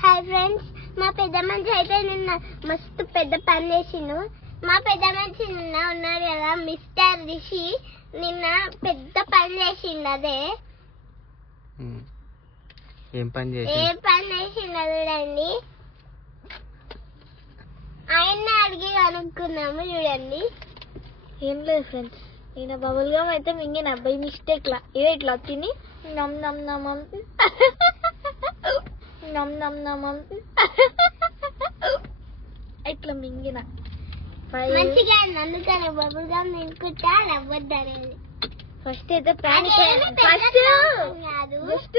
Hi friends, మా పెద్ద మనిషి అయితే నిన్న మస్తు పెద్ద పని చేసిండు. మా పెద్ద మనిషి నిన్న ఉన్నాడు కదా మిస్టర్ రిషి, నిన్న పెద్ద పని చేసిండు. అదే ఏం పని చేసిండు చూడండి. ఆయన అడిగి అనుకున్నాము చూడండి. ఏం లేదు ఫ్రెండ్స్, ఈయన బబుల్ గమ్ అయితే మింగిన బై మిస్టేక్ లా ఇట్లా తిని నమ్ నమ్ నమ్ నమ్ నమ్ నమ్ ఇట్లా మింగిన మంచిగా అందుకని బబుల్ గమ్ తినుకుంటా నవ్వద్దనేది. ఫస్ట్ అయితే ప్యానిక్ జస్ట్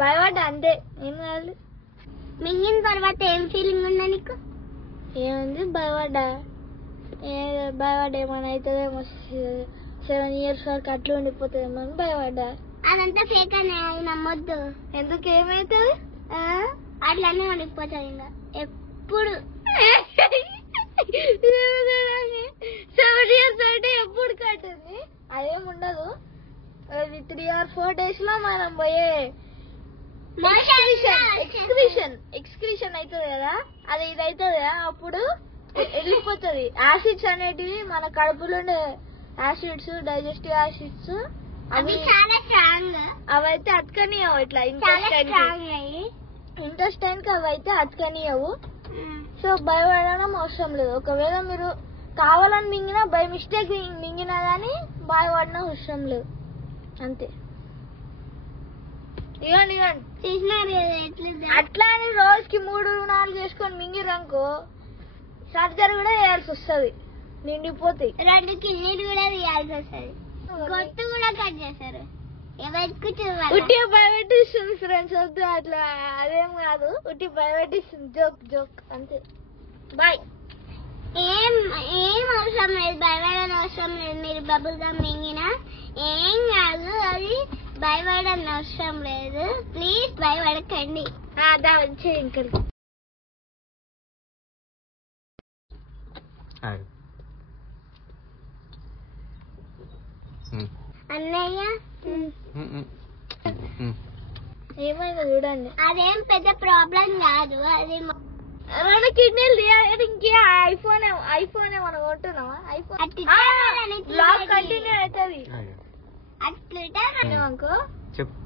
భయపడ్డా అంతే. ఏం కాదు, మింగిన తర్వాత ఏం ఫీలింగ్ ఉందా నీకు? ఏముంది భయపడ్డా ఏమైనా అవుతుందేమో, 7 years వరకు అట్లా ఉండిపోతుందేమో అని భయపడ్డా. అదంతా ఫేక్ అని నమ్మొద్దు. ఎందుకు ఏమైతుంది? అట్లనే ఉండిపోతుంది ఇంకా ఎప్పుడు. 7 years అంటే ఎప్పుడు కట్టింది అదేముండదు. 3 or 4 days లో మనం పోయే ఎక్స్క్రిషన్ అవుతుంది కదా, అది ఇది అవుతుంది కదా, అప్పుడు వెళ్ళిపోతుంది. యాసిడ్స్ అనేటివి మన కడుపులో ఉండే యాసిడ్స్, డైజెస్టివ్ యాసిడ్స్ అవి చాలా స్ట్రాంగ్. అవైతే అతకనియవు ఇట్లా ఇంటెస్టైన్ కి అవైతే అతకనియవు. సో భయపడడం అవసరం లేదు. ఒకవేళ మీరు కావాలని మింగినా బై మిస్టేక్ మింగినా గానీ భయపడడం అవసరం లేదు అంతే. ఇవ్వండి అట్లా అని రోజుకి 3-4 చేసుకొని మింగిరనుకో సర్జరీ కూడా చేయాల్సి వస్తుంది, నిండిపోతాయి. 2 కిడ్నీలు కూడా తీయాల్సి వస్తుంది, గొట్టు కూడా కట్ చేస్తారు. ఉట్టి భయపెట్టిస్తుంది ఫ్రెండ్స్, వద్దు అట్లా, అదేం కాదు. ఉట్టి భయపెట్టిస్తుంది, జోక్ అంతే. బాయ్. ఏం అవసరం లేదు, భయపడని అవసరం లేదు. మీరు బబుల్ గమ్ మింగినా ఏం కాదు, అది భయపడని అవసరం లేదు. ప్లీజ్ భయపడకండి. ఇంకల్ అన్నయ్య ఏమైందో చూడండి. అదేం పెద్ద ప్రాబ్లం కాదు. అది 2 కిడ్నీలు తీయాలి. ఇంకే ఐఫోన్ ఏమన్నా కొంటున్నావా? ఐఫోన్ కంటిన్యూ అవుతుంది అట్లా అనుకో. చెప్పు.